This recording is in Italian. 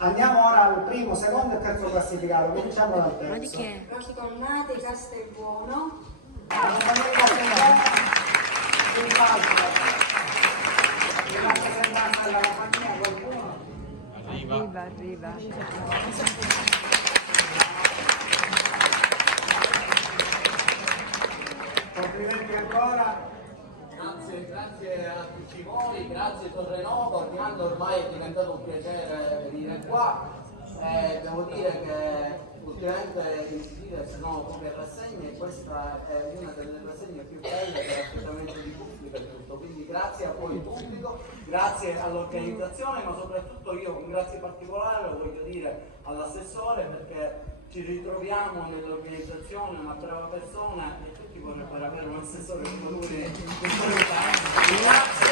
Andiamo ora al primo, secondo e terzo classificato. Cominciamo dal terzo. Ma di che? Rocchi Colmati, Castelbuono. Il palco. Il rappresentante della compagnia, qualcuno? Arriva. Complimenti ancora. Grazie a tutti voi, grazie Torrenovo, Orlando ormai è diventato un piacere venire qua. Devo dire che ultimamente in Sicilia ci sono poche rassegne e questa è una delle rassegne più belle per l'aspettamento di pubblico e tutto, quindi grazie a voi pubblico, grazie all'organizzazione, ma soprattutto io un grazie particolare lo voglio dire all'assessore perché ci ritroviamo nell'organizzazione, una brava persona e tutti vorrebbero avere un assessore come lui. Grazie.